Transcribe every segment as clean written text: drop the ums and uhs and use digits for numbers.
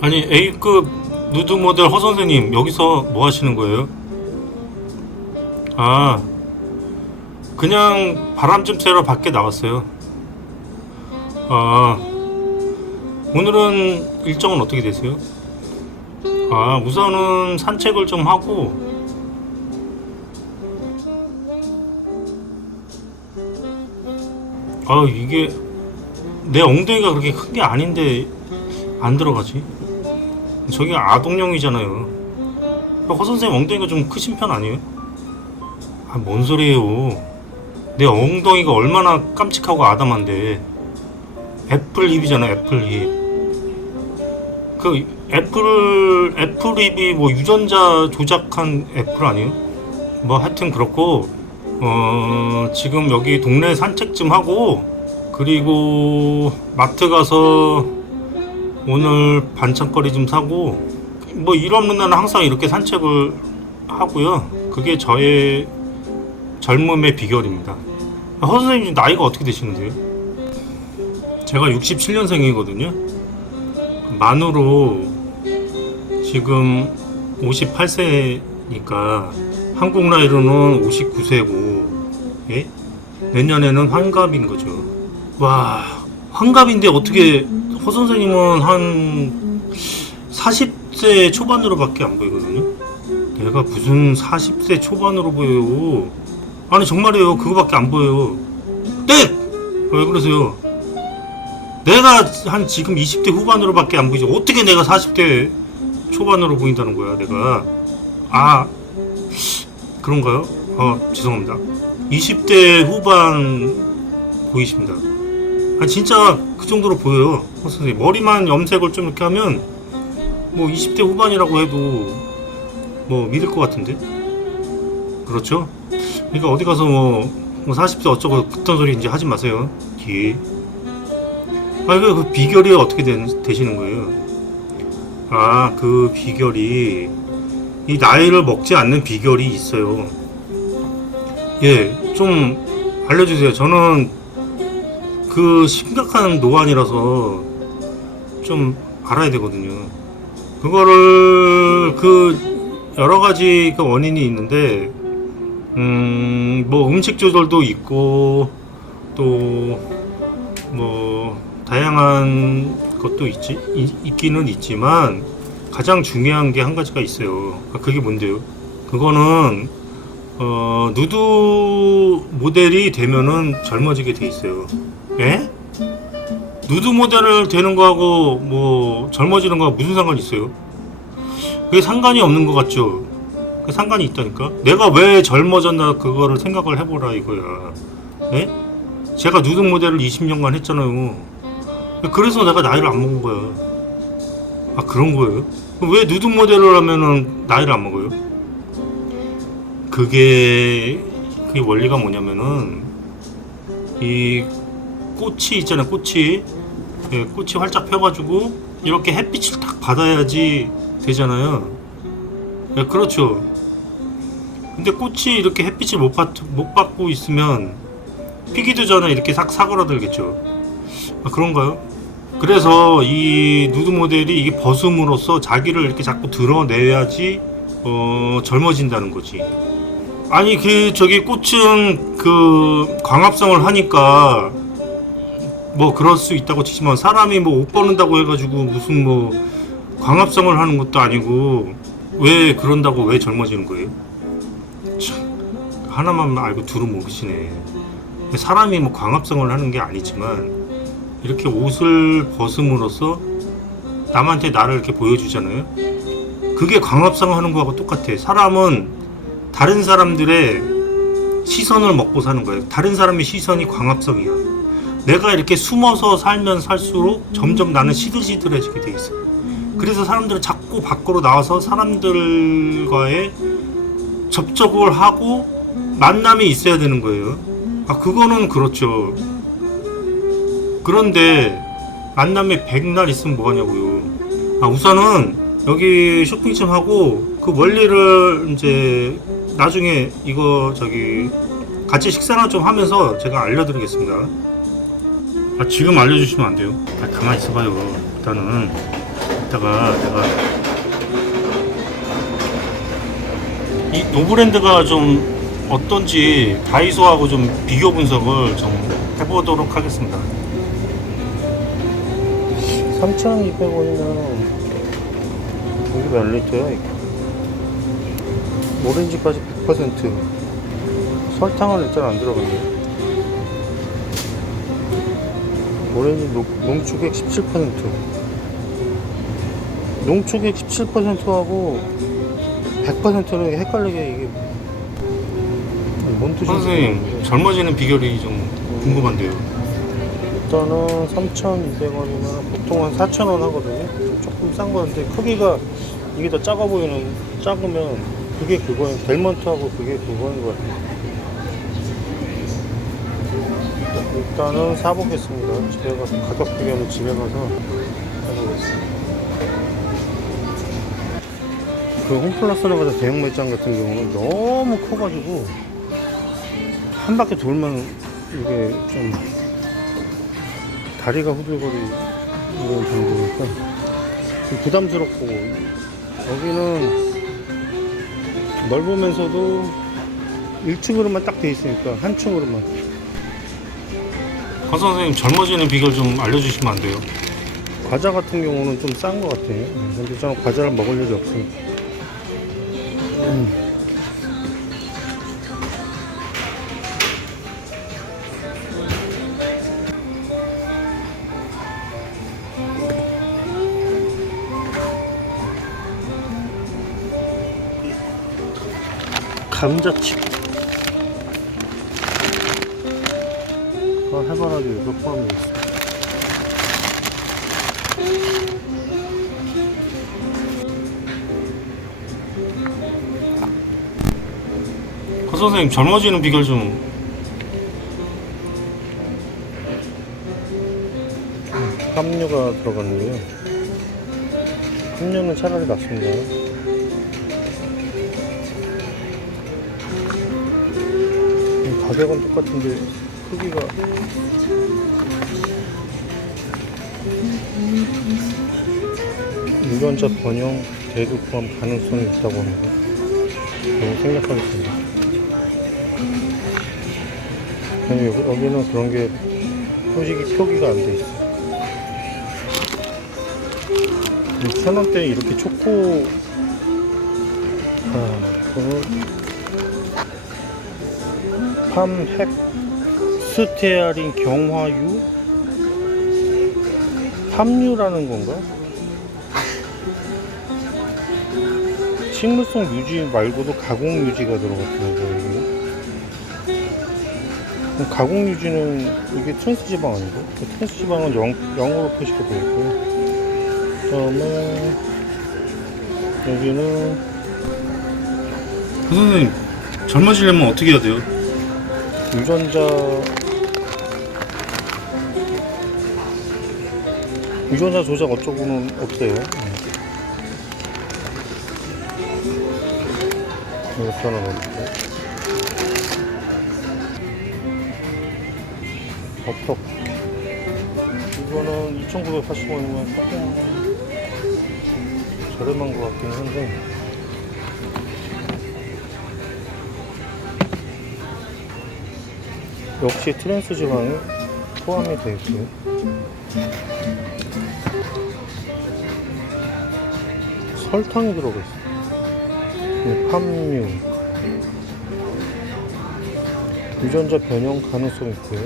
아니 A급 누드 모델 허 선생님 여기서 뭐 하시는 거예요? 아 그냥 바람 좀 쐬러 밖에 나왔어요. 아 오늘은 일정은 어떻게 되세요? 아 우선은 산책을 좀 하고 아 이게 내 엉덩이가 그렇게 큰 게 아닌데 안 들어가지? 저게 아동용이잖아요. 허 선생님 엉덩이가 좀 크신 편 아니에요? 아 뭔 소리예요. 내 엉덩이가 얼마나 깜찍하고 아담한데. 애플립이잖아 애플립. 그 애플립이 뭐 유전자 조작한 애플 아니에요? 뭐 하여튼 그렇고 지금 여기 동네 산책 좀 하고 그리고 마트 가서 오늘 반찬거리 좀 사고 뭐 일 없는 날은 항상 이렇게 산책을 하고요. 그게 저의 젊음의 비결입니다. 허 선생님 나이가 어떻게 되시는데요? 제가 67년생이거든요. 만으로 지금 58세니까 한국 나이로는 59세고 예? 내년에는 환갑인 거죠. 와 환갑인데 어떻게 허 선생님은 한 40세 초반으로밖에 안 보이거든요. 내가 무슨 40세 초반으로 보여요. 아니 정말이에요. 그거밖에 안 보여요. 네! 왜 그러세요? 내가 한 지금 20대 후반으로밖에 안 보이지 어떻게 내가 40대 초반으로 보인다는 거야 내가. 아 그런가요? 죄송합니다. 20대 후반 보이십니다. 아 진짜 그 정도로 보여요. 선생님 머리만 염색을 좀 이렇게 하면 뭐 20대 후반이라고 해도 뭐 믿을 것 같은데. 그렇죠? 그러니까 어디 가서 뭐 40대 어쩌고 그딴 소리 이제 하지 마세요. 예. 아, 그 비결이 어떻게 되시는 거예요? 아, 그 비결이, 이 나이를 먹지 않는 비결이 있어요. 예, 좀 알려주세요. 저는 그 심각한 노안이라서 좀 알아야 되거든요. 그거를, 여러 가지 그 원인이 있는데, 뭐 음식 조절도 있고, 또, 뭐, 다양한 것도 있기는 있지만 가장 중요한 게 한 가지가 있어요. 그게 뭔데요? 그거는 누드 모델이 되면은 젊어지게 돼 있어요. 예? 누드 모델을 되는 거하고 뭐 젊어지는 거하고 무슨 상관이 있어요? 그게 상관이 없는 것 같죠? 그 상관이 있다니까? 내가 왜 젊어졌나 그거를 생각을 해보라 이거야. 예? 제가 누드 모델을 20년간 했잖아요. 그래서 내가 나이를 안 먹은 거야. 아 그런 거예요? 왜 누드 모델을 하면은 나이를 안 먹어요? 그게 원리가 뭐냐면은 이 꽃이 있잖아요. 꽃이 예, 꽃이 활짝 펴가지고 이렇게 햇빛을 딱 받아야지 되잖아요. 예, 그렇죠. 근데 꽃이 이렇게 햇빛을 못 받고 있으면 피기도 전에 이렇게 싹 사그라들겠죠. 아, 그런가요? 그래서 이 누드 모델이 이게 벗음으로써 자기를 이렇게 자꾸 드러내야지 젊어진다는 거지. 아니 저기 꽃은 그 광합성을 하니까 뭐 그럴 수 있다고 치지만 사람이 뭐 옷 벗는다고 해가지고 무슨 뭐 광합성을 하는 것도 아니고 왜 그런다고 왜 젊어지는 거예요? 참 하나만 알고 둘은 모르시네. 사람이 뭐 광합성을 하는 게 아니지만 이렇게 옷을 벗음으로써 남한테 나를 이렇게 보여주잖아요. 그게 광합성 하는 거하고 똑같아. 사람은 다른 사람들의 시선을 먹고 사는 거예요. 다른 사람의 시선이 광합성이야. 내가 이렇게 숨어서 살면 살수록 점점 나는 시들시들해지게 돼 있어. 그래서 사람들은 자꾸 밖으로 나와서 사람들과의 접촉을 하고 만남이 있어야 되는 거예요. 아 그거는 그렇죠. 그런데 만남에 100날 있으면 뭐하냐고요. 아 우선은 여기 쇼핑 좀 하고 그 원리를 이제 나중에 이거 저기 같이 식사나 좀 하면서 제가 알려드리겠습니다. 아 지금 알려주시면 안 돼요? 아 가만히 있어봐요. 일단은 이따가 내가 이 노브랜드가 좀 어떤지 다이소하고 좀 비교 분석을 좀 해보도록 하겠습니다. 3,200원이면 여기 몇 리터야 이게? 오렌지까지 100%. 설탕은 일단 안 들어갔네. 오렌지 농축액 17%. 농축액 17%하고 100%는 헷갈리게 이게 뭔 뜻인지. 선생님, 젊어지는 비결이 좀 궁금한데요. 일단은 3,200원이면 보통 한 4,000원 하거든요. 조금 싼 건데 크기가 이게 더 작아 작으면 그게 그거예요. 델몬트하고 그게 그거인 것 같아요. 일단은 사보겠습니다. 집에 가서 가격 비교는 집에 가서 해보겠습니다. 그 홈플러스로 가서 대형 매장 같은 경우는 너무 커가지고 한 바퀴 돌면 이게 좀 다리가 후들거리는 정도니까 좀 부담스럽고, 여기는 넓으면서도 1층으로만 딱 돼 있으니까 한 층으로만. 강 선생님, 젊어지는 비결 좀 알려주시면 안 돼요? 과자 같은 경우는 좀 싼 것 같아요. 근데 저는 과자를 먹을 일이 없으니까. 감자칩 해바라기 이거 포함되어 있습니다. 그 선생님, 젊어지는 비결 좀. 함유가 들어갔는데요. 함유는 차라리 낫습니다. 가격은 똑같은데 크기가 유전자 변형 대두 포함 가능성이 있다고 합니다. 너무 생략하겠습니다. 여기는 그런 게 솔직히 표기가 안 돼 있어요. 1,000원대에 이렇게 초코 팜핵 스테아린 경화유? 함유라는 건가? 식물성 유지 말고도 가공 유지가 들어갔더라고요. 가공 유지는 이게 트랜스 지방 아니고? 트랜스 지방은 0으로 표시가 되어 있고요. 그 다음에 여기는 선생님, 젊어지려면 어떻게 해야 돼요? 유전자 조작 어쩌고는 없어요. 이렇게 하나 넣어볼게요. 버터. 이거는 2,980원이면 조금 저렴한 것 같긴 한데, 역시 트랜스 지방이 포함이 되어 있고요. 설탕이 들어가 있어요. 함유. 유전자 변형 가능성이 있고요.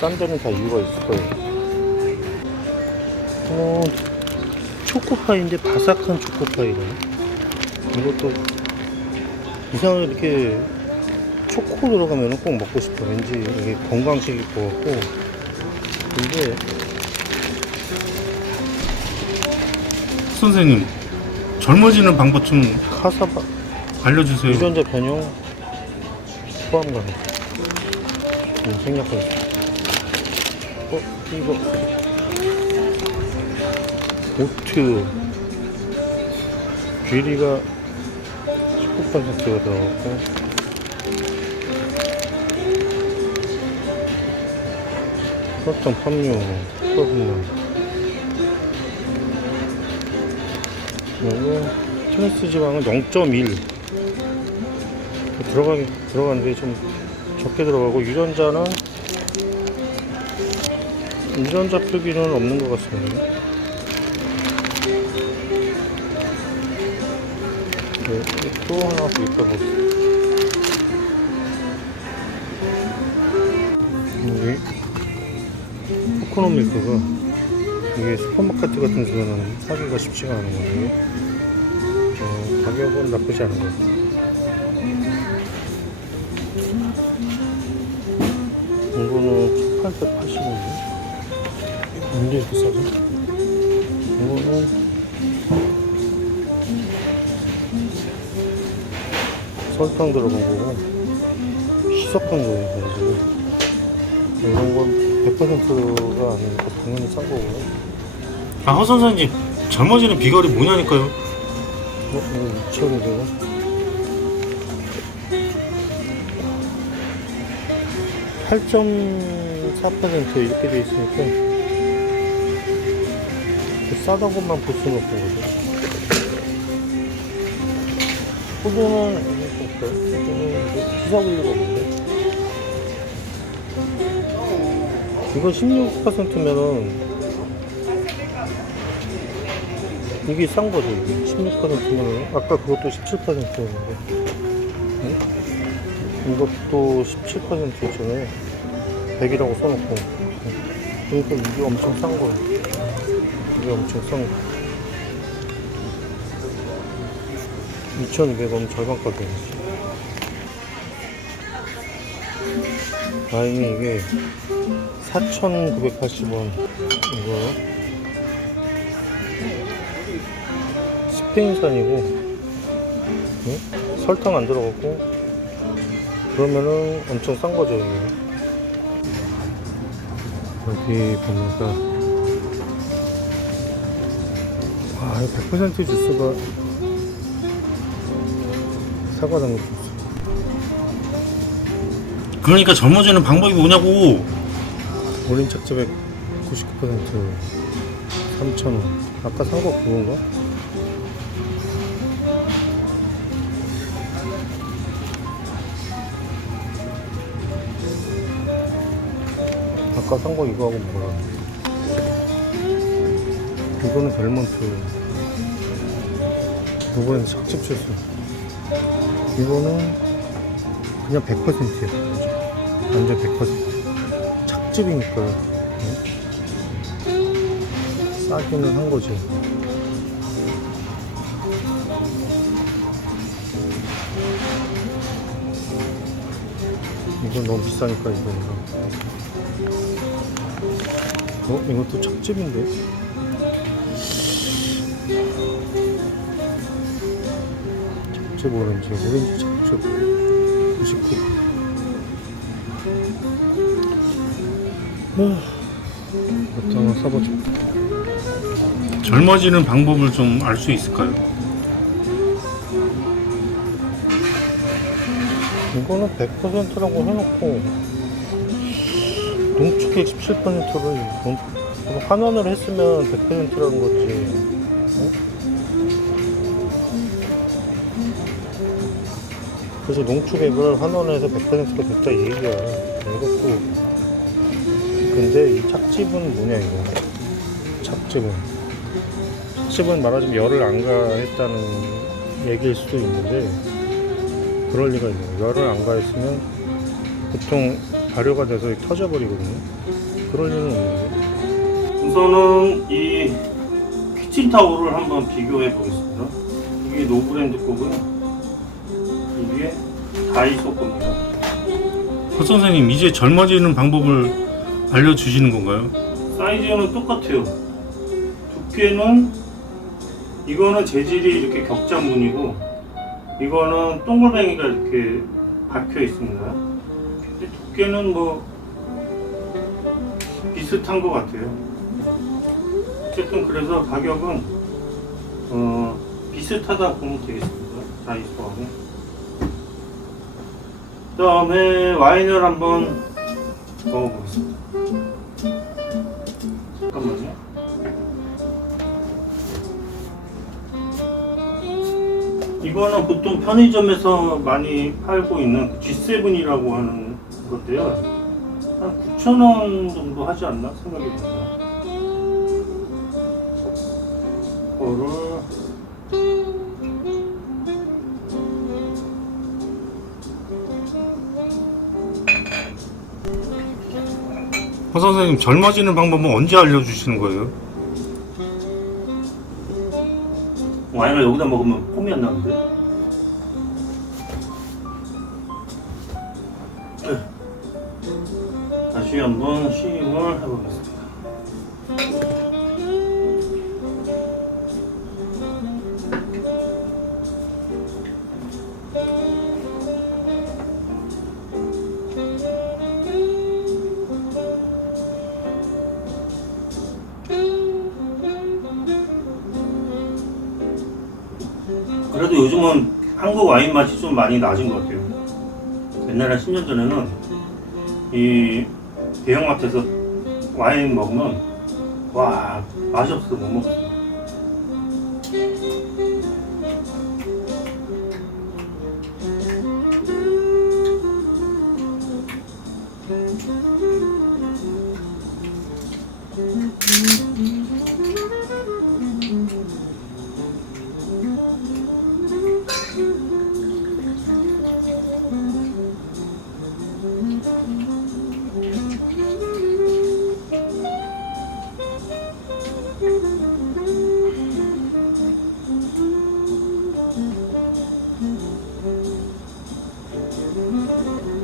싼 데는 다 이유가 있을 거예요. 초코파이인데 바삭한 초코파이네. 이것도 이상하게 이렇게 초코 들어가면 꼭 먹고 싶어. 왠지 이게 건강식일 것 같고. 이게 선생님, 젊어지는 방법 좀 카사바 알려주세요. 유전자 변형 포함 가능. 생략하겠습니다. 이거 오트 쥐리가 19%가 들어갔고, 설탕, 함유, 프로분량. 그리고 트랜스 지방은 0.1 들어가는데 좀 적게 들어가고, 유전자 표기는 없는 것 같습니다. 네, 또 하나 더 있다 보겠습니다. 여기 코코넛 밀크가, 이게 슈퍼마켓 같은 데서는 사기가 쉽지가 않은 건데, 가격은 나쁘지 않은 것 같아요. 이거는 1880원이네. 언제 이렇게 싸죠? 이거는 설탕 들어간 거고, 희석한 거예요. 그래서 이런 건 100%가 아니니까 당연히 싼 거고요. 허 선생님, 젊어지는 비결이 뭐냐니까요? 이거 2,200원? 8.4% 이렇게 돼 있으니까 싸다고만 볼 수는 없는 거죠. 호두는 희석을 리가 없는데, 이거 16%면은 이게 싼 거죠. 이게 16%면은 아까 그것도 17%였는데, 응? 이것도 17%였잖아요. 100이라고 써놓고. 그러니까 이게 엄청 싼 거예요. 이게 엄청 싼 거. 2,200원 절반 가격이었어요. 다행히 이게 4,980원 이거 스페인산이고, 응? 설탕 안 들어갔고, 그러면은 엄청 싼 거죠. 이게. 여기 보니까 와, 100% 주스가 사과 당근 주스. 그러니까 젊어지는 방법이 뭐냐고. 올린 착즙액 99% 3,000원. 아까 산 거 그건가? 아까 산 거 이거하고 뭐야? 이거는 벨몬트. 이거는 착즙 주스. 이거는 그냥 100%야. 완전 100%. 착즙이니까. 응? 싸기는 한 거지. 이건 너무 비싸니까 이거는. 이것도 착즙인데? 착즙 오렌지 착즙 99. 이것도 하나 사보자. 젊어지는 방법을 좀 알 수 있을까요? 이거는 100%라고 해놓고 농축액 17%를 환원을 했으면 100%라는 거지. 어? 그래서 농축액을 환원해서 100%가 됐다 이 얘기야. 이것도. 근데 이 착즙은 뭐냐 이거. 착즙은 말하자면 열을 안 가했다는 얘기일 수도 있는데, 그럴 리가 있네요. 열을 안 가했으면 보통 발효가 돼서 터져버리거든요. 그럴 리는 없는데. 우선은 이 키친타올을 한번 비교해 보겠습니다. 이게 노브랜드 거고요. 이게 다이소 겁니다. 허 선생님, 이제 젊어지는 방법을 알려주시는 건가요? 사이즈는 똑같아요. 두께는, 이거는 재질이 이렇게 격자무늬고, 이거는 동글뱅이가 이렇게 박혀 있습니다. 근데 두께는 뭐 비슷한 것 같아요. 어쨌든 그래서 가격은 비슷하다 보면 되겠습니다. 다이소하고. 그 다음에 와인을 한번 먹어보겠습니다. 잠깐만요. 이거는 보통 편의점에서 많이 팔고 있는 그 G7이라고 하는 건데요. 한 9,000원 정도 하지 않나 생각이 듭니다. 이거를 허 선생님, 젊어지는 방법은 언제 알려주시는 거예요? 와인을 여기다 먹으면 폼이 안 나는데? 다시 한번 시음을 해보겠습니다. 그래도 요즘은 한국 와인 맛이 좀 많이 낮은 것 같아요. 옛날에 10년 전에는 이 대형마트에서 와인 먹으면 와, 맛이 없어서 못 먹었어요.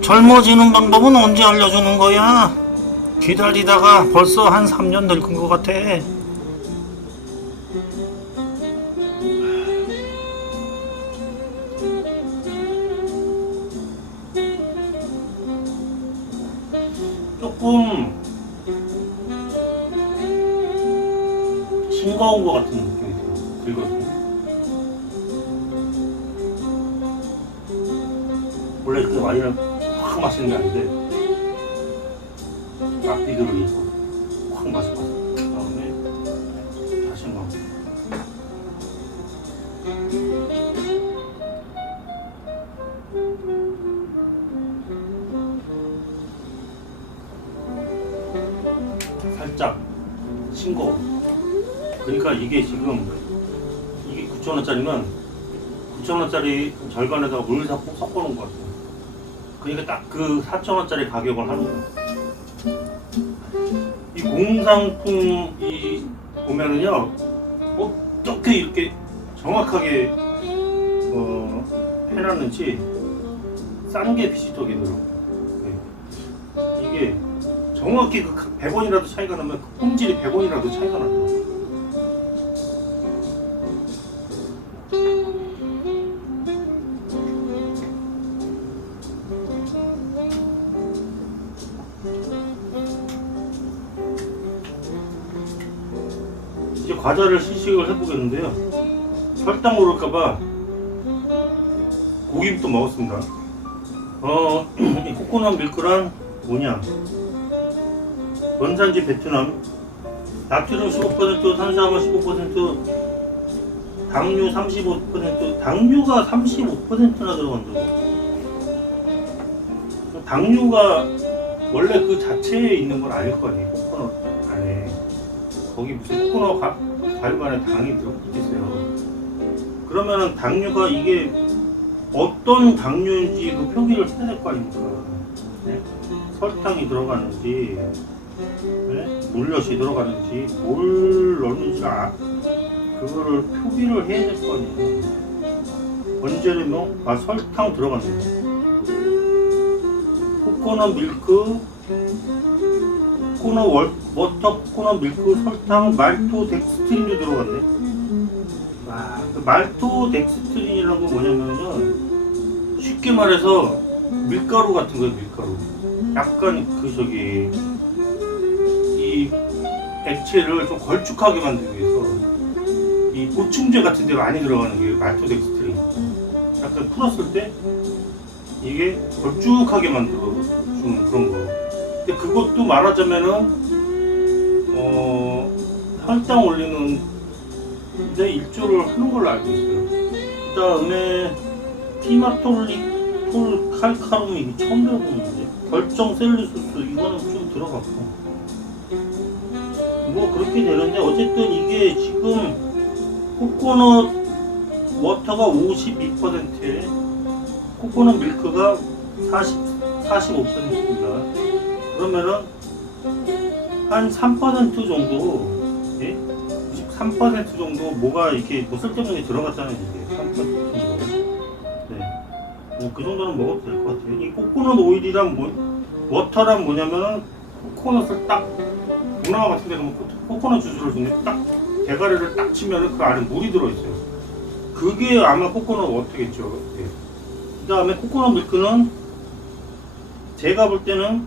젊어지는 방법은 언제 알려주는 거야? 기다리다가 벌써 한 3년 늙은 것 같아. 조금 싱거운 것 같은 느낌이 들어요. 긁어서. 원래 그 와인을 확 마시는 게 아닌데 앞뒤를 위해서 확 마시고 그 다음에 다시 한번 살짝 싱거워. 그러니까 이게 지금 이게 9,000원짜리는 9,000원짜리 절반에다가 물 섞어 놓은 것 같아요. 그러니까 딱 그 4,000원짜리 가격을 하는 거예요. 이 공산품이 보면은요, 어떻게 이렇게 정확하게 해놨는지 싼 게 비지떡이더라고요. 네. 이게 정확히 그 100원이라도 차이가 나면 그 품질이 100원이라도 차이가 나더라고요. 이제 과자를 시식을 해보겠는데요. 설탕 오를까봐 고기부터 먹었습니다. 이 코코넛 밀크란 뭐냐? 원산지 베트남, 나트륨 15%, 탄수화물 15%, 당류 35%, 당류가 35%나 들어간다고. 당류가 원래 그 자체에 있는 건 아닐 거 아니에요. 코코넛 안에. 거기 무슨 코코넛 과육 안에 당이 들어있겠어요. 그러면은 당류가 이게 어떤 당류인지 그 표기를 해야 될 거 아닙니까? 네? 설탕이 들어가는지, 네? 물엿이 들어가는지, 뭘 넣는지 그거를 표기를 해야 될 거 아니에요. 원재료명, 설탕 들어간다. 코코넛 밀크, 코코넛 워터, 코코넛 밀크, 설탕, 말토덱스트린도 들어갔네. 그 말토덱스트린이라는 건 뭐냐면은 쉽게 말해서 밀가루 같은 거예요. 밀가루. 약간 이 액체를 좀 걸쭉하게 만들기 위해서 이 보충제 같은 데 많이 들어가는 게 말토덱스트린. 약간 풀었을 때 이게 걸쭉하게 만들어 주는 그런 거. 근데 그것도 말하자면은 혈당 올리는 데 일조를 하는 걸로 알고 있어요. 그 다음에 피마톨릭톨 칼카롬, 이거 처음 들어보는데. 결정 셀루소스, 이거는 좀 들어봤고. 뭐 그렇게 되는데, 어쨌든 이게 지금 코코넛 워터가 52%에 코코넛 밀크가 45%입니다. 그러면은 한 3% 정도, 예? 93% 정도 뭐가 이렇게 뭐 쓸데없는 게 들어갔다는 얘기예요. 3% 정도. 네. 그 정도는 먹어도 될 것 같아요. 이 코코넛 오일이란 워터란 뭐냐면은 코코넛을 딱 동남아 같은 데 가면 코코넛 주스를 주는데 딱 대가리를 딱 치면은 그 안에 물이 들어있어요. 그게 아마 코코넛 워터겠죠. 네. 그 다음에 코코넛 밀크는 제가 볼 때는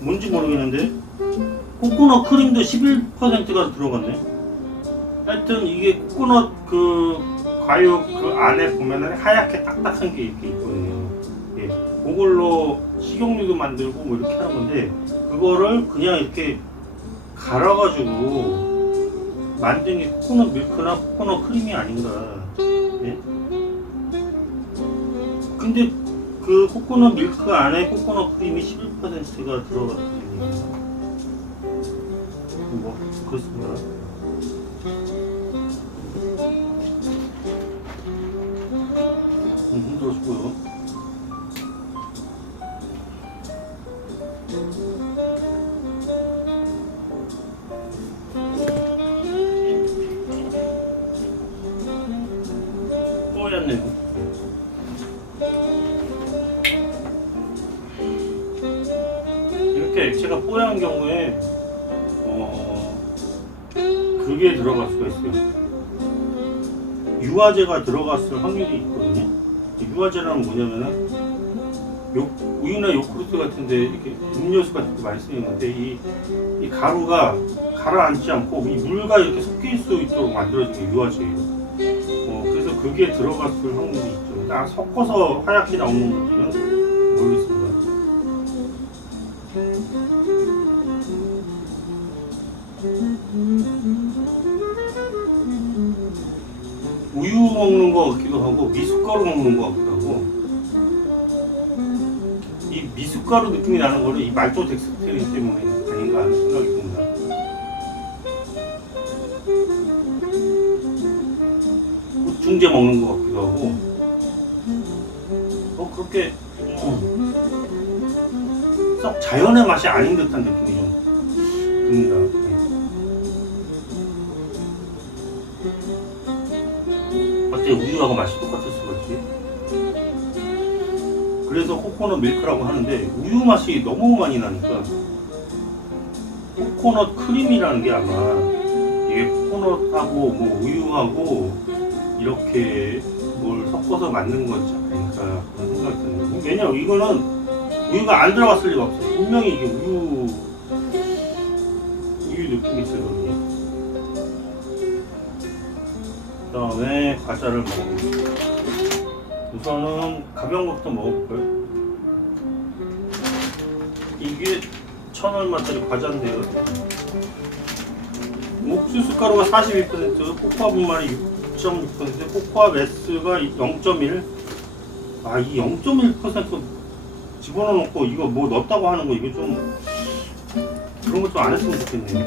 뭔지 모르겠는데 코코넛 크림도 11%가 들어갔네. 하여튼 이게 코코넛 그 과육 그 안에 보면은 하얗게 딱딱한 게 이렇게 있거든요. 예. 그걸로 식용유도 만들고 뭐 이렇게 하는 건데, 그거를 그냥 이렇게 갈아가지고 만든 게 코코넛 밀크나 코코넛 크림이 아닌가. 예? 근데 그 코코넛 밀크 안에 코코넛 크림이 11%가 들어갔다는 얘기입니다. 뭐 그렇습니다. 힘들었고요. 뽀얗네요. 이렇게 액체가 뽀얀 경우에 그게 들어갈 수가 있어요. 유화제가 들어갔을 확률이 있거든요. 유화제라는 뭐냐면은 우유나 요구르트 같은데 이렇게 음료수 같은 거 많이 쓰는 건데, 이 가루가 가라앉지 않고 이 물과 이렇게 섞일 수 있도록 만들어진 게 유화제예요. 그래서 그게 들어갔을 확률이 있죠. 섞어서 하얗게 나오는 건지는 모르겠습니다. 우유 먹는 거 같기도 하고 미숫가루 먹는 거 같기도 하고, 이 미숫가루 느낌이 나는 거는 이 말토덱스트린 때문에 아닌가 하는 생각이 듭니다. 보충제 먹는 거 같기도 하고, 그렇게 썩 자연의 맛이 아닌 듯한 느낌이 좀 듭니다. 어째 우유하고 맛이 똑같을 수가 있지? 그래서 코코넛 밀크라고 하는데 우유 맛이 너무 많이 나니까 코코넛 크림이라는 게 아마 이게 코코넛하고 뭐 우유하고 이렇게 뭘 섞어서 만든 거지 않을까 그런 생각이 드네요. 왜냐면 이거는 우유가 안 들어갔을 리가 없어요. 분명히 이게 우유 느낌이 있거든요. 그 다음에 과자를 먹어보겠습니다. 우선은 가벼운 것부터 먹어볼까요? 이게 1,000얼마짜리 과자인데요. 옥수수 가루가 42%, 코코아 분말이 6.6%, 코코아 매스가 0.1. 이 0.1% 집어넣어놓고 이거 뭐 넣었다고 하는 거, 이거 좀 그런 거 좀 안 했으면 좋겠네요.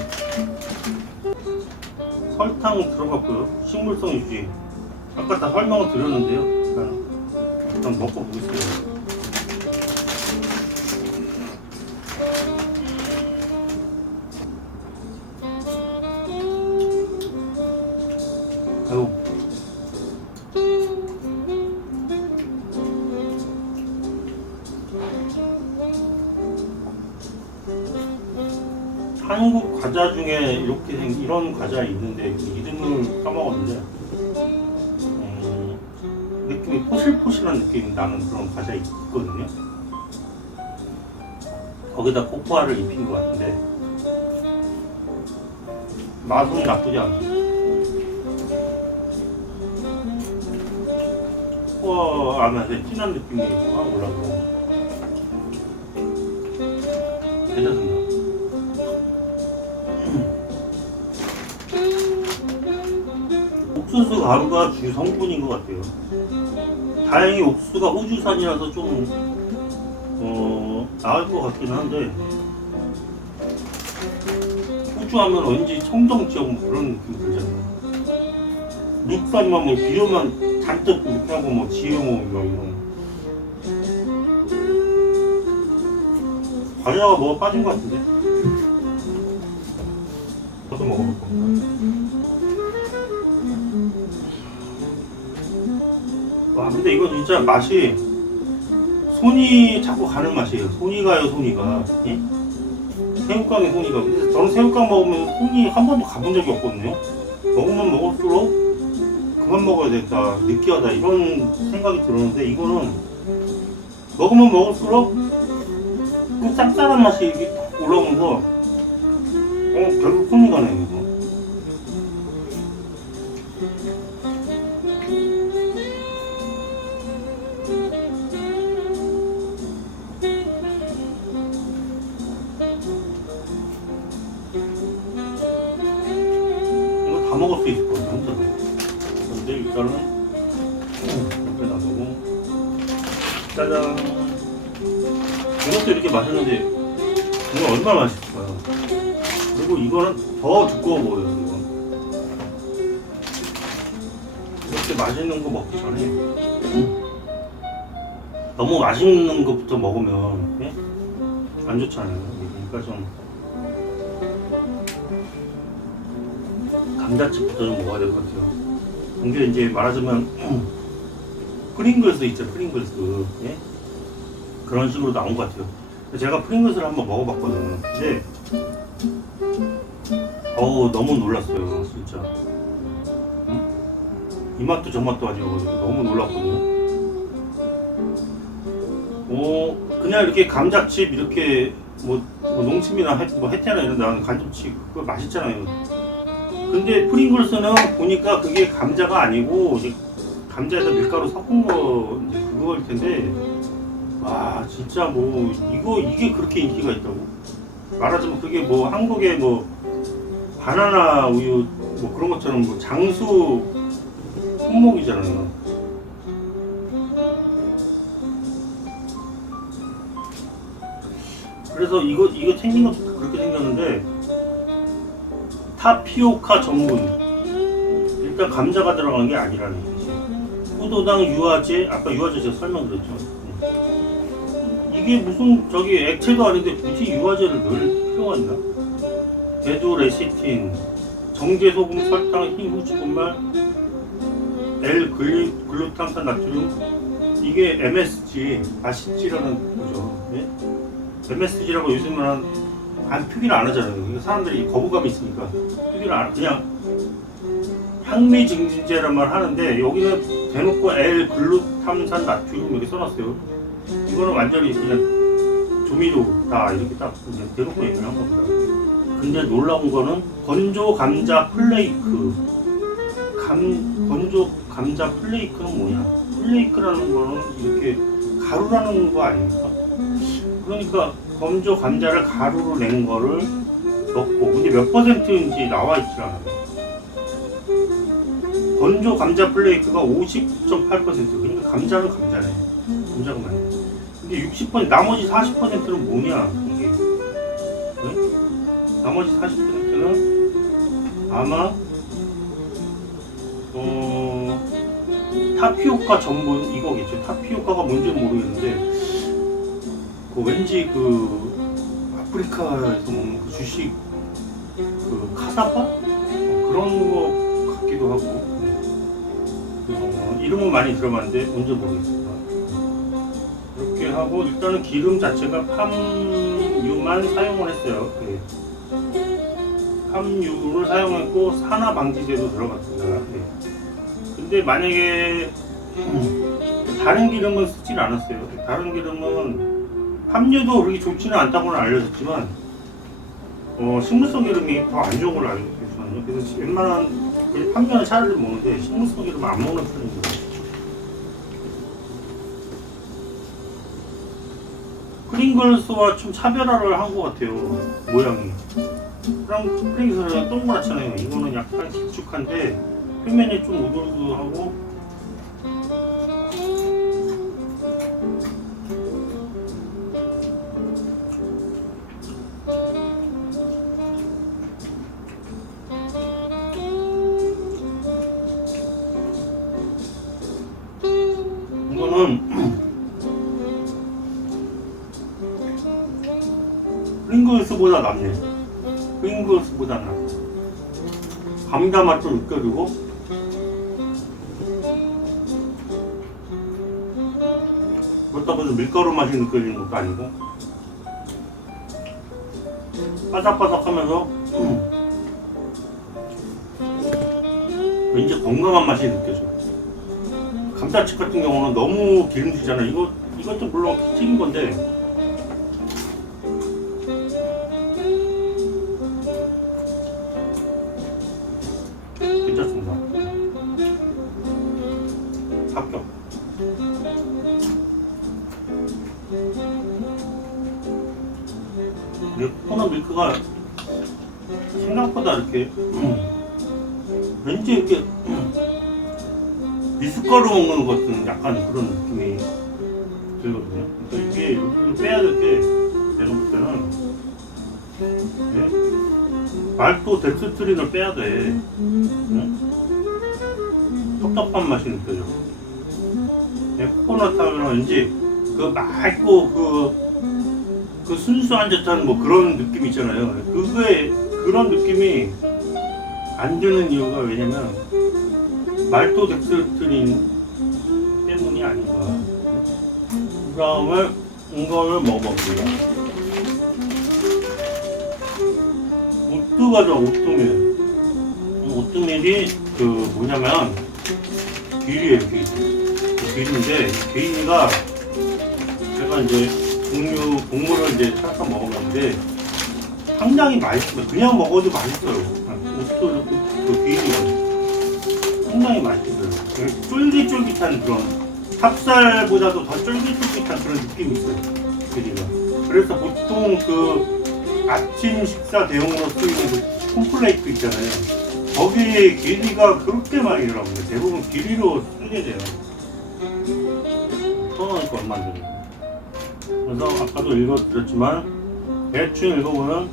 설탕 들어갔고요. 식물성 유지. 아까 다 설명을 드렸는데요. 일단 먹고 보겠습니다. 아유. 한국 과자 중에 이렇게 이런 과자 있는데 이름을 까먹었는데 느낌이 포실포실한 느낌이 나는 그런 과자 있거든요. 거기다 코코아를 입힌 것 같은데 맛은 나쁘지 않아요. 코코아 안에 진한 느낌이 확 올라오고 괜찮습니다. 옥수수 가루가 주 성분인 것 같아요. 다행히 옥수수가 호주산이라서 좀 나을 것 같긴 한데, 호주 하면 왠지 청정 지역 뭐 그런 느낌 들잖아요. 육산만 뭐 비료만 잔뜩 이렇게 하고 뭐 GMO 이런 과자가 뭐가 빠진 것 같은데? 저도 먹어볼 겁니다. 와, 근데 이거 진짜 맛이 손이 자꾸 가는 맛이에요. 손이 가요, 손이 가. 예? 새우깡에 손이 가. 그래서 저는 새우깡 먹으면 손이 한 번도 가본 적이 없거든요. 먹으면 먹을수록 그만 먹어야 되겠다, 느끼하다 이런 생각이 들었는데, 이거는 먹으면 먹을수록 그 쌉쌀한 맛이 이렇게 딱 올라오면서 결국 손이 가네요. 이거. 이거 다 먹을 수 있을 것 같아요, 혼자서. 근데 일단은 이렇게 놔두고, 짜잔. 이것도 이렇게 맛있는데 이거 얼마나 맛있을까요? 그리고 이거는 더 두꺼워 보여요. 이거. 이렇게 맛있는 거 먹기 전에 너무 맛있는 것부터 먹으면, 예? 안 좋잖아요. 그러니까 좀 감자칩부터 좀 먹어야 될 것 같아요. 이게 이제 말하자면 프링글스 있죠, 프링글스. 예? 그런 식으로 나온 것 같아요. 제가 프링글스를 한번 먹어봤거든요. 근데 너무 놀랐어요, 진짜. 이 맛도 저 맛도 아니고 너무 놀랐거든요. 그냥 이렇게 감자칩 이렇게 뭐 농심이나 혜태나 이런 데 나오는 간접칩 그거 맛있잖아요. 근데 프링글스는 보니까 그게 감자가 아니고 이제 감자에다 밀가루 섞은 거 이제 그거일 텐데, 와 진짜 뭐 이게 그렇게 인기가 있다고? 말하자면 그게 뭐 한국의 뭐 바나나 우유 뭐 그런 것처럼 뭐 장수 품목이잖아요. 그래서 이거 생긴 것도 그렇게 생겼는데, 타피오카 전분, 일단 감자가 들어간 게 아니라는 얘기지. 포도당 유화제, 아까 유화제 제가 설명드렸죠. 이게 무슨 저기 액체도 아닌데 굳이 유화제를 넣을 필요가 있나? 배두 레시틴, 정제소금, 설탕, 흰 후추분말, 글루탐산 나트륨, 이게 MSG, 맛있지라는 거죠. 네? MSG라고 요즘은 표기를 안 하잖아요. 사람들이 거부감이 있으니까 표기를 안, 그냥 향미증진제란 말 하는데, 여기는 대놓고 글루탐산 나트륨 이렇게 써놨어요. 이거는 완전히 그냥 조미료다 이렇게 딱 대놓고 얘기를 한 겁니다. 근데 놀라운 거는 건조 감자 플레이크. 건조 감자 플레이크는 뭐냐? 플레이크라는 거는 이렇게 가루라는 거 아닙니까? 그러니까 건조 감자를 가루로 낸 거를 넣고, 근데 몇 %인지 나와 있지 않아요. 건조 감자 플레이크가 50.8%. 그러니까 감자는 감자네. 감자가 맞네. 근데 60%, 나머지 40%는 뭐냐 이게? 네? 나머지 40%는 아마 타피오카 전분 이거겠죠. 타피오카가 뭔지는 모르겠는데, 왠지 아프리카에서 먹는 그 주식 카사바 그런 거 같기도 하고, 이름은 많이 들어봤는데 뭔지 모르겠습니다. 이렇게 하고 일단은 기름 자체가 팜유만 사용을 했어요. 네. 팜유를 사용했고 산화 방지제도 들어갔습니다. 네. 근데 만약에 다른 기름은 쓰진 않았어요. 다른 기름은 함유도 그렇게 좋지는 않다고는 알려졌지만 식물성 기름이 더 안 좋은 걸로 알고 있거든요. 그래서 웬만한 함유는 차라리 먹는데 식물성 기름은 안 먹는 편입니다. 프링글스와 좀 차별화를 한 것 같아요. 모양이. 프링글스는 동그랗잖아요. 이거는 약간 길쭉한데 표면이 좀 우두우두하고 이거는 프링글스보다 낫네. 프링글스보다 낫. 감자 맛도 느껴지고 그렇다고 해서 밀가루 맛이 느껴지는 것도 아니고 바삭바삭하면서 왠지 건강한 맛이 느껴져. 감자칩 같은 경우는 너무 기름지잖아. 이것도 물론 튀긴 건데 괜찮습니다. 합격. 이게 코코넛 밀크가 생각보다 이렇게 왠지 이렇게 미숫가루 먹는 것 같은 약간 그런 느낌이 들거든요. 그러니까 이게 여기를 빼야 될 게 내가 볼 때는 네? 말도 덱스트린을 빼야 돼. 응? 텁텁한 맛이 느껴져. 네? 코코넛 하면 왠지 그 맑고 그 순수한 듯한 뭐 그런 느낌 있잖아요. 그런 느낌이 안 드는 이유가 왜냐면 말도 덱스트린 때문이 아닌가. 그 다음에 이거를 먹어봅니다. 오뚜가죠, 오뚜밀. 오뚜밀이 그 뭐냐면 귀리예요, 귀리. 귀리인데 귀리가 제가 이제 곡물을 이제 사서 먹어봤는데 상당히 맛있어요. 그냥 먹어도 맛있어요. 오뚜 그 귀리가. 상당히 맛있어요. 쫄깃쫄깃한 그런 찹쌀보다도 더 쫄깃쫄깃한 그런 느낌이 있어요. 귀리가. 그래서 보통 그 아침 식사 대용으로 쓰이는 그 콘플레이크 있잖아요. 거기에 귀리가 그렇게 많이 들어갑니다. 대부분 귀리로 쓰게 돼요. 써놓으니까 얼마인데. 그래서 아까도 읽어드렸지만 대충 읽어보면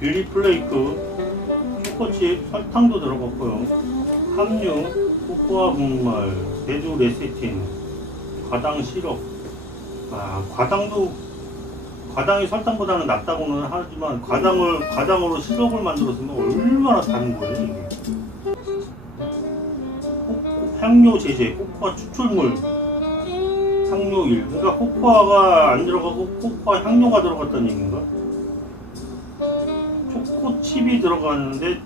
귀리 플레이크, 초코칩, 설탕도 들어갔고요. 함유, 코코아 분말, 제주 레시틴, 과당 시럽. 과당이 설탕보다는 낫다고는 하지만 과당으로 시럽을 만들었으면 얼마나 다른 거예요 이게. 향료 제제, 코코아 추출물, 향료일. 그러니까 코코아가 안 들어가고 코코아 향료가 들어갔다는 얘기인가? 초코칩이 들어가는데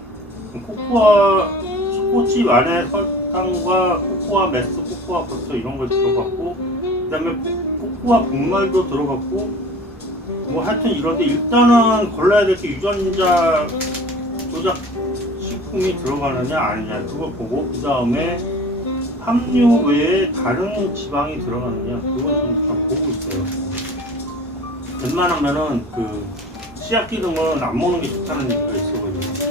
초코칩 안에 설탕과 코코아 메스, 코코아 버터 이런 걸 들어갔고 그 다음에 코코아 분말도 들어갔고 뭐 하여튼 이런데 일단은 골라야 될 게 유전자 조작 식품이 들어가느냐 아니냐 그거 보고 그 다음에 함유 외에 다른 지방이 들어가느냐 그건 좀 보고 있어요. 웬만하면은 그 씨앗 기름은 안 먹는 게 좋다는 얘기가 있어가지고.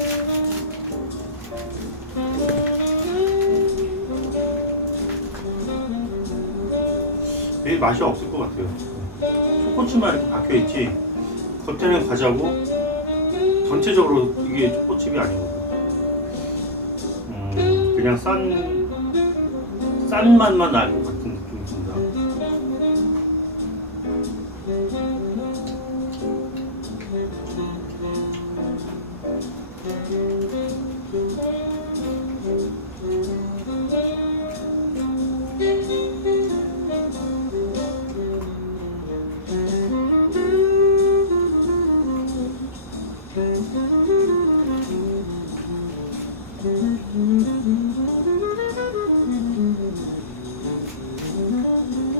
되게 맛이 없을 것 같아요. 초코칩만 이렇게 박혀있지 겉에는 과자고 전체적으로 이게 초코칩이 아니거든. 그냥 싼 맛만 날 것 같은 느낌이 듭니다.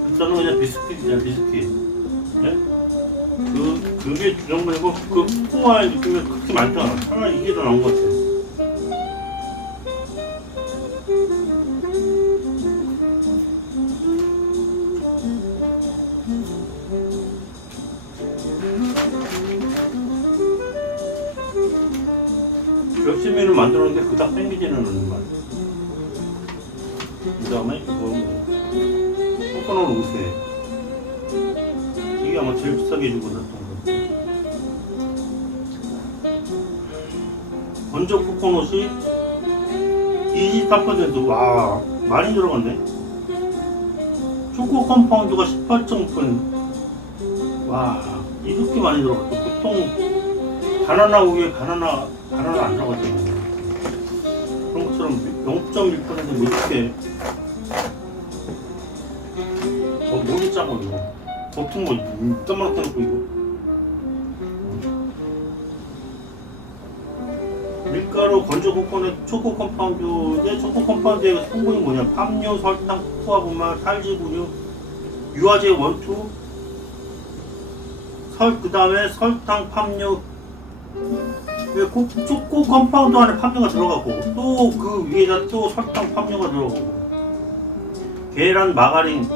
일단은 그냥 비스킷이야, 비스킷. 네? 그게 주정부이고 그 코코아의 느낌이 그렇게 많지 않아. 차라리 이게 더 나은 것 같아. 열심히는 만들었는데 그닥 땡기지는 않는 맛. 그 다음에 이거 코코넛 5세. 이게 아마 제일 비싸게 주고 샀던 거. 건조 코코넛이 24%. 와, 많이 들어갔네. 초코 컴파운드가 18.9%. 와, 이렇게 많이 들어갔어. 보통 바나나 우유에 바나나 안 들어갔잖아요. 그런 것처럼 0.1%뭐 이렇게. 뭐지 짜고 이거. 보통 뭐 이따만 놓고 이거. 밀가루, 건조 코코넛, 초코 컴파운드인데 초코 컴파운드의 성분이 뭐냐? 팜유, 설탕, 코코아 분말, 탈지 분유, 유화제 원투, 그 다음에 설탕, 팜유. 초코 컴파운드 안에 팜유가 들어가고 또 그 위에다 또 설탕, 팜유가 들어가고 계란, 마가린은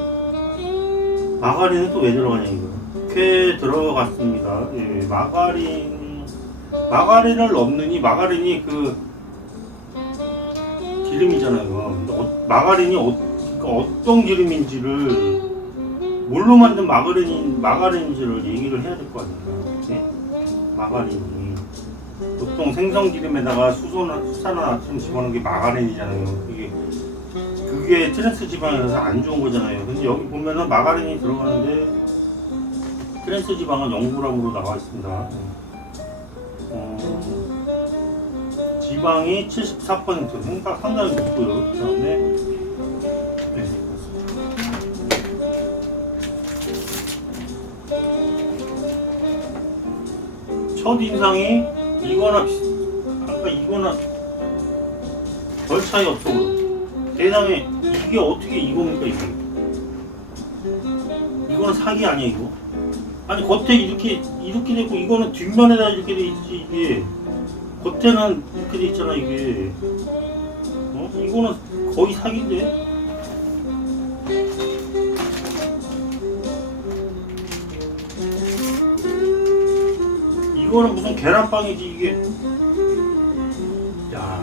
또 왜 들어가냐 이거. 이렇게 들어갔습니다. 예, 마가린을 넣느니 마가린이 그 기름이잖아요. 근데 마가린이 그러니까 어떤 기름인지를 뭘로 만든 마가린인지를 얘기를 해야 될 거 아니에요. 네? 마가린이 보통 생선 기름에다가 수산화나트륨 집어넣은 게 마가린이잖아요. 그게 트랜스 지방이라서 안 좋은 거잖아요. 근데 여기 보면은 마가린이 들어가는데 트랜스 지방은 0g으로 나와 있습니다. 지방이 74%, 상당히 높고요. 그 다음에 네, 첫 인상이 이거나 아까 이거나 별 차이 없어. 세상에 이게 어떻게 이겁니까 이게? 이거는 사기 아니야 이거? 아니 겉에 이렇게 되고 이거는 뒷면에다 이렇게 돼 있지. 이게 겉에는 이렇게 돼 있잖아 이게. 이거는 거의 사기인데? 이거는 무슨 계란빵이지 이게. 야.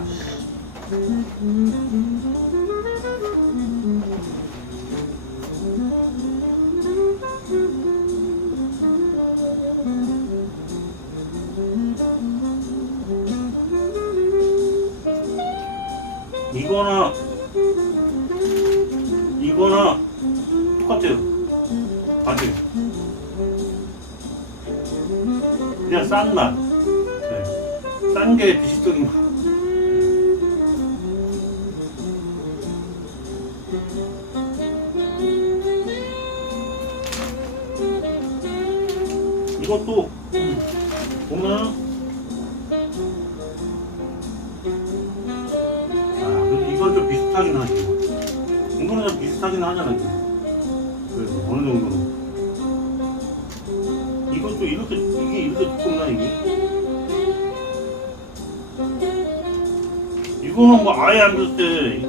이거나 똑같아요. 맞아요. 그냥 싼 맛. 네. 싼 게 비식적인 맛. 이것도 보면 이건 좀 비슷하긴 하지. 이거는 좀 비슷하긴 하잖아. 그래서 어느 정도는 이것도 이게 이렇게 두껍나 이게? 이거는 뭐 아예 안 줬을 때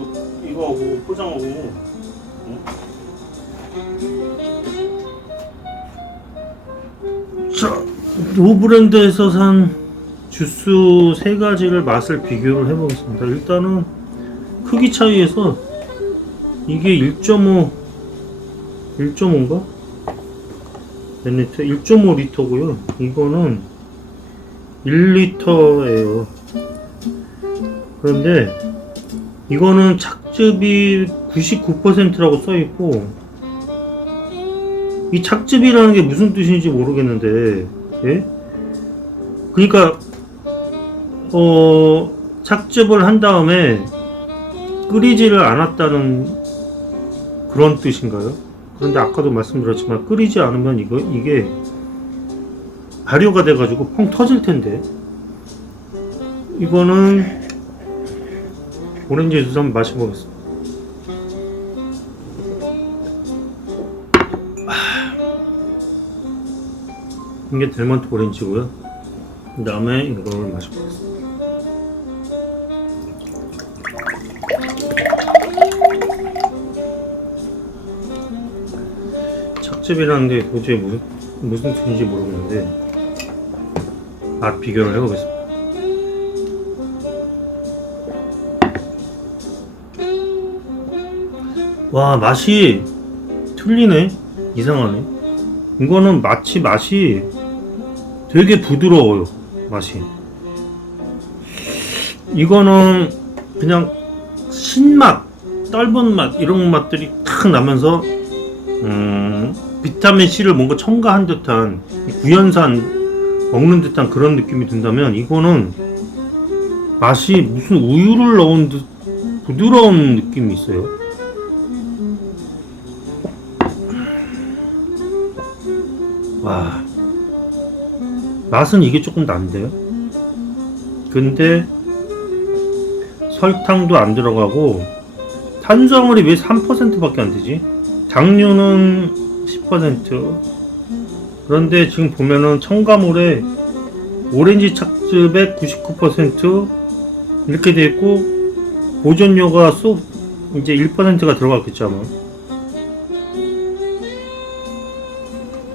이거하고 포장하고. 자, 노브랜드에서 산 주스 세 가지를 맛을 비교를 해보겠습니다. 일단은 크기 차이에서 이게 1.5인가? 몇 리터? 1.5리터고요. 이거는 1리터예요. 그런데 이거는 착즙이 99%라고 써있고, 이 착즙이라는 게 무슨 뜻인지 모르겠는데, 예? 그러니까 착즙을 한 다음에 끓이지를 않았다는 그런 뜻인가요? 그런데 아까도 말씀드렸지만 끓이지 않으면 이게 발효가 돼가지고 펑 터질 텐데. 이거는 오렌지 주스 한번 마셔보겠습니다. 이게 델몬트 오렌지고요. 그 다음에 이걸 마셔보겠습니다. 착즙이라는 게 도저히 무슨 뜻인지 모르겠는데 맛 비교를 해보겠습니다. 와, 맛이 틀리네. 이상하네. 이거는 마치 맛이 되게 부드러워요. 맛이. 이거는 그냥 신맛, 떫은 맛 이런 맛들이 탁 나면서 비타민 C를 뭔가 첨가한 듯한 구연산 먹는 듯한 그런 느낌이 든다면, 이거는 맛이 무슨 우유를 넣은 듯 부드러운 느낌이 있어요. 와, 맛은 이게 조금 난데요. 근데 설탕도 안 들어가고 탄수화물이 왜 3%밖에 안 되지? 당류는 10%. 그런데 지금 보면은 첨가물에 오렌지 착즙에 99% 이렇게 돼 있고, 보존료가 이제 1%가 들어갔겠죠 아마.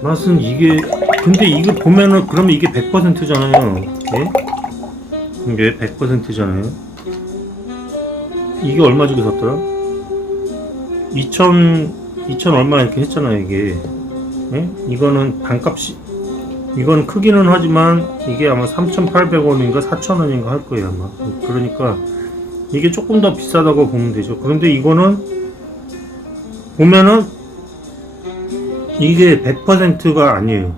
맛은 이게, 근데 이거 보면은 그러면 이게 100%잖아요. 예? 이게 100%잖아요. 이게 얼마 주고 샀더라? 2000 얼마 이렇게 했잖아요 이게. 예? 이거는 반값이, 이건 크기는 하지만 이게 아마 3,800원인가 4,000원인가 할 거예요 아마. 그러니까 이게 조금 더 비싸다고 보면 되죠. 그런데 이거는 보면은 이게 100%가 아니에요.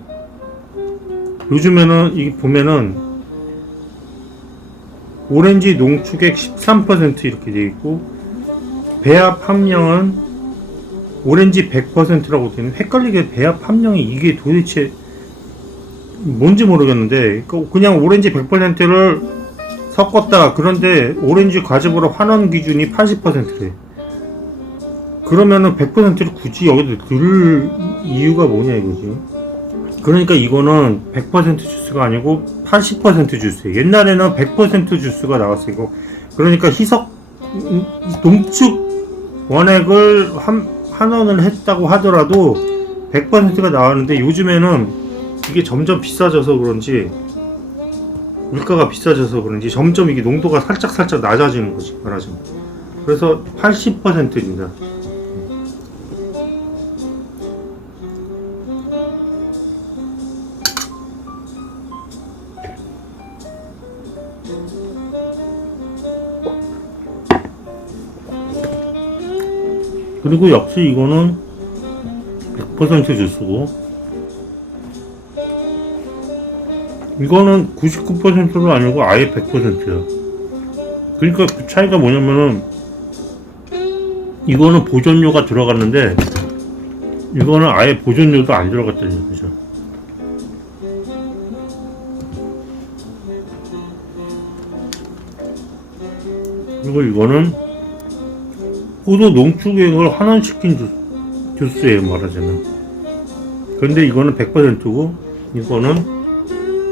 요즘에는 이게 보면은 오렌지 농축액 13% 이렇게 되어 있고, 배합 함량은 오렌지 100%라고 되는, 헷갈리게 배합 함량이 이게 도대체 뭔지 모르겠는데, 그냥 오렌지 100%를 섞었다. 그런데 오렌지 과즙으로 환원 기준이 80%래. 그러면은 100%를 굳이 여기다 넣을 이유가 뭐냐 이거지. 그러니까 이거는 100% 주스가 아니고 80% 주스예요. 옛날에는 100% 주스가 나왔어요. 이거 그러니까 희석 농축 원액을 환원을 했다고 하더라도 100%가 나왔는데, 요즘에는 이게 점점 비싸져서 그런지, 물가가 비싸져서 그런지 점점 이게 농도가 살짝 낮아지는 거지, 말하자면. 그래서 80%입니다. 그리고 역시 이거는 100% 주스고, 이거는 99%도 아니고 아예 100%야. 그러니까 그 차이가 뭐냐면은, 이거는 보존료가 들어갔는데 이거는 아예 보존료도 안 들어갔다는 얘기죠. 그리고 이거는 포도 농축액을 환원시킨 주스예요, 말하자면. 근데 이거는 100%고 이거는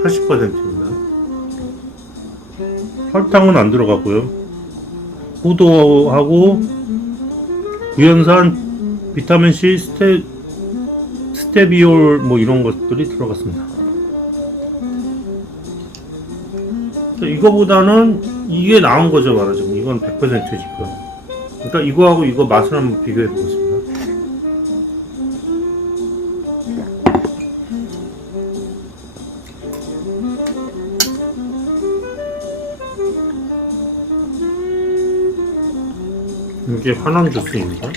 80%입니다. 설탕은 안 들어가고요. 포도하고 구연산 비타민C, 스테비올 뭐 이런 것들이 들어갔습니다. 이거보다는 이게 나은 거죠, 말하자면. 이건 100%지금. 그러니까 이거하고 이거 맛을 한번 비교해 보겠습니다. 이게 환원 주스입니다.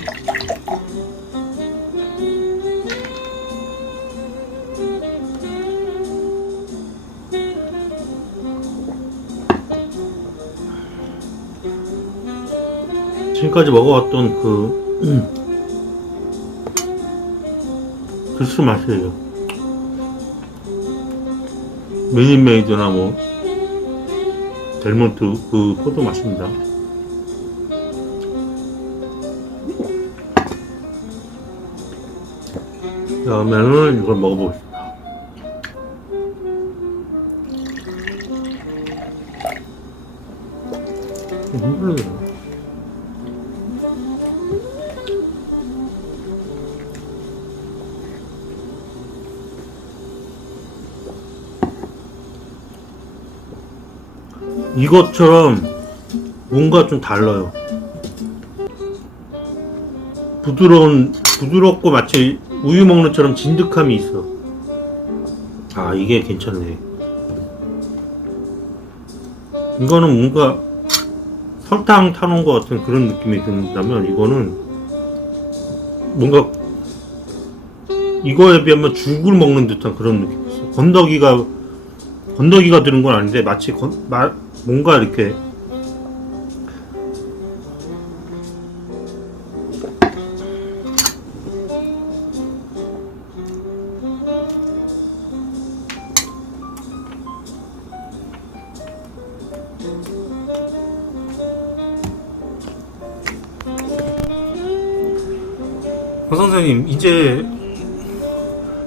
지금까지 먹어왔던 그 주스 맛이에요. 미니메이드나 뭐 델몬트 그 포도 맛입니다. 다음에는 이걸 먹어보겠습니다. 힘들어요. 이것처럼 뭔가 좀 달라요. 부드럽고 마치 우유 먹는 것처럼 진득함이 있어. 아, 이게 괜찮네. 이거는 뭔가 설탕 타놓은 것 같은 그런 느낌이 든다면, 이거는 뭔가 이거에 비하면 죽을 먹는 듯한 그런 느낌이 있어. 건더기가 들은 건 아닌데 마치 뭔가 이렇게 선생님, 이제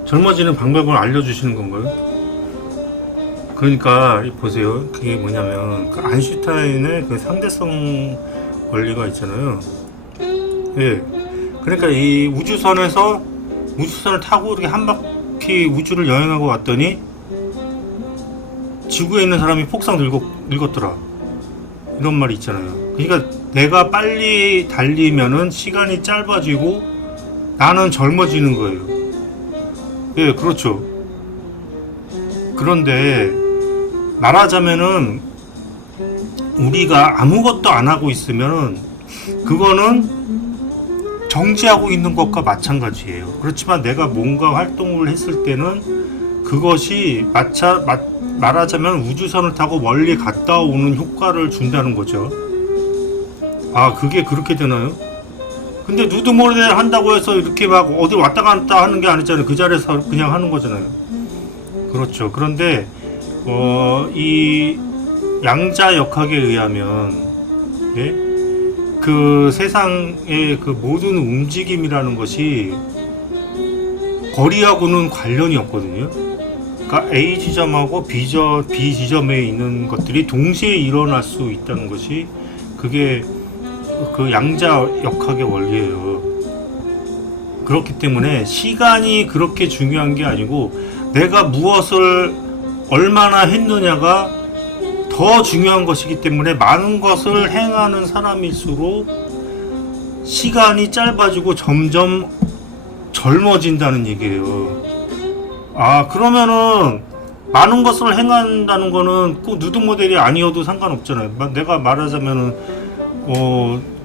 젊어지는 방법을 알려주시는 건가요? 그러니까 보세요. 그게 뭐냐면 그 아인슈타인의 그 상대성 원리가 있잖아요. 예. 그러니까 이 우주선을 타고 이렇게 한 바퀴 우주를 여행하고 왔더니 지구에 있는 사람이 폭삭 늙었더라. 이런 말이 있잖아요. 그러니까 내가 빨리 달리면은 시간이 짧아지고 나는 젊어지는 거예요. 예, 그렇죠. 그런데 말하자면은 우리가 아무것도 안 하고 있으면은 그거는 정지하고 있는 것과 마찬가지예요. 그렇지만 내가 뭔가 활동을 했을 때는 그것이 말하자면 우주선을 타고 멀리 갔다 오는 효과를 준다는 거죠. 아, 그게 그렇게 되나요? 근데 누드모델 한다고 해서 이렇게 막 어디 왔다 갔다 하는 게 아니잖아요. 그 자리에서 그냥 하는 거잖아요. 그렇죠. 그런데 이 양자역학에 의하면, 예? 그 세상의 그 모든 움직임이라는 것이 거리하고는 관련이 없거든요. 그러니까 A 지점하고 B 지점에 있는 것들이 동시에 일어날 수 있다는 것이 그게 그 양자역학의 원리예요. 그렇기 때문에 시간이 그렇게 중요한 게 아니고 내가 무엇을 얼마나 했느냐가 더 중요한 것이기 때문에 많은 것을 행하는 사람일수록 시간이 짧아지고 점점 젊어진다는 얘기예요. 아, 그러면은 많은 것을 행한다는 거는 꼭 누드 모델이 아니어도 상관없잖아요. 내가 말하자면은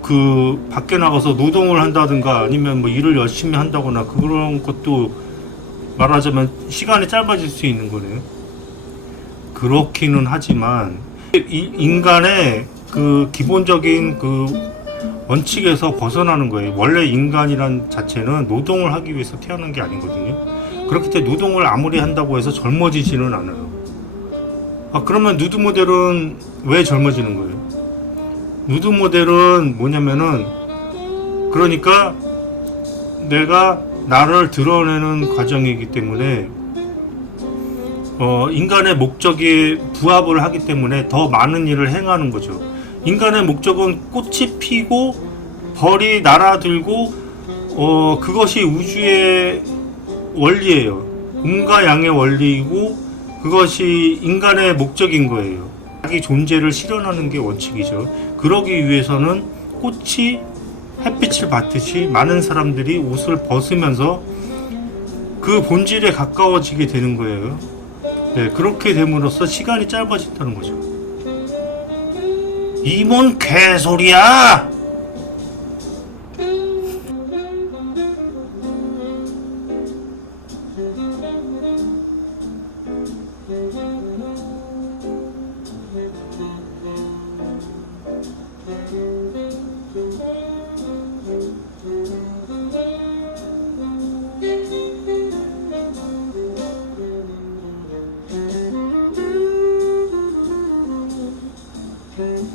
그 밖에 나가서 노동을 한다든가 아니면 뭐 일을 열심히 한다거나 그런 것도 말하자면 시간이 짧아질 수 있는 거네요. 그렇기는 하지만 인간의 그 기본적인 그 원칙에서 벗어나는 거예요. 원래 인간이란 자체는 노동을 하기 위해서 태어난 게 아니거든요. 그렇기 때문에 노동을 아무리 한다고 해서 젊어지지는 않아요. 아, 그러면 누드 모델은 왜 젊어지는 거예요? 누드 모델은 뭐냐면은, 그러니까 내가 나를 드러내는 과정이기 때문에 인간의 목적에 부합을 하기 때문에 더 많은 일을 행하는 거죠. 인간의 목적은 꽃이 피고 벌이 날아들고 그것이 우주의 원리예요. 음과 양의 원리이고 그것이 인간의 목적인 거예요. 자기 존재를 실현하는 게 원칙이죠. 그러기 위해서는 꽃이 햇빛을 받듯이 많은 사람들이 옷을 벗으면서 그 본질에 가까워지게 되는 거예요. 네, 그렇게 됨으로써 시간이 짧아진다는 거죠. 이 뭔 개소리야!